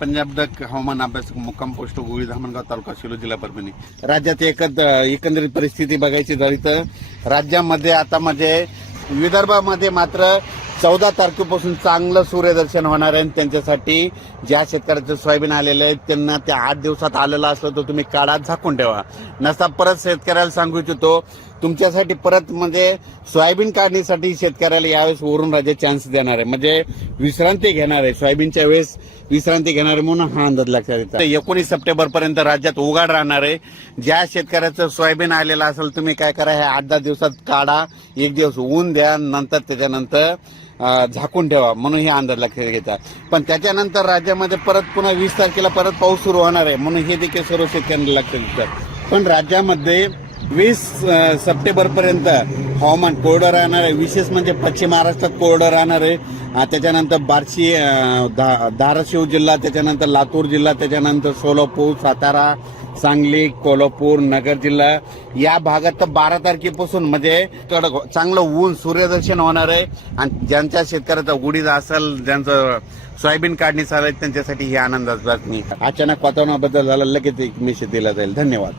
Punjab duck हवामान अभ्यासक मुक्काम पोस्ट गोळी धामणगाव तालुका शिलो जिल्हा परभणी. राज्यात एकद एकंदरीत परिस्थिती बघायची झाली तर राज्यामध्ये आता म्हणजे विदर्भामध्ये मात्र चौदा तारखेपासून चांगलं सूर्यदर्शन होणार आहे आणि त्यांच्यासाठी ज्या शेतकऱ्याचं सोयाबीन आलेलं आहे त्यांना त्या आठ दिवसात आलेलं असलं तर तुम्ही काढा झाकून ठेवा. नसता परत शेतकऱ्याला सांगू इच्छितो तुमच्यासाठी परत म्हणजे सोयाबीन काढणीसाठी शेतकऱ्याला यावेळेस वरून राज्य चान्स देणार आहे. म्हणजे विश्रांती घेणार आहे. सोयाबीनच्या वेळेस विश्रांती घेणार आहे म्हणून हा अंदाज लक्षात येतो. एकोणीस सप्टेंबर पर्यंत राज्यात उघाड राहणार आहे. ज्या शेतकऱ्याचं सोयाबीन आलेलं असेल तुम्ही काय करा हे आठ दहा दिवसात काढा. एक दिवस ऊन द्या नंतर त्याच्यानंतर झाकून ठेवा म्हणून हे अंदाज लक्षात घेतात पण त्याच्यानंतर राज्यामध्ये परत पुन्हा वीस तारखेला परत पाऊस सुरू होणार आहे म्हणून हे देखील सर्व शेतकऱ्यांना लक्षात घेतात पण राज्यामध्ये वीस सप्टेंबरपर्यंत हवामान कोरडं राहणार आहे. विशेष म्हणजे पश्चिम महाराष्ट्रात कोरडं राहणार आहे. त्याच्यानंतर बार्शी धा- धाराशिव जिल्हा त्याच्यानंतर लातूर जिल्हा त्याच्यानंतर सोलापूर सातारा सांगली कोल्हापूर नगर जिल्हा. या भागात तर बारा तारखेपासून म्हणजे कडक हो, चांगलं ऊन सूर्यदर्शन होणार आहे. आणि ज्यांच्या शेतकऱ्याचा उडीद असेल ज्यांचं सोयाबीन काढणी चालू आहे त्यांच्यासाठी ही आनंदाची बातमी. अचानक वातावरणाबद्दल झाला लगेच एक मेसेज दिला जाईल. धन्यवाद.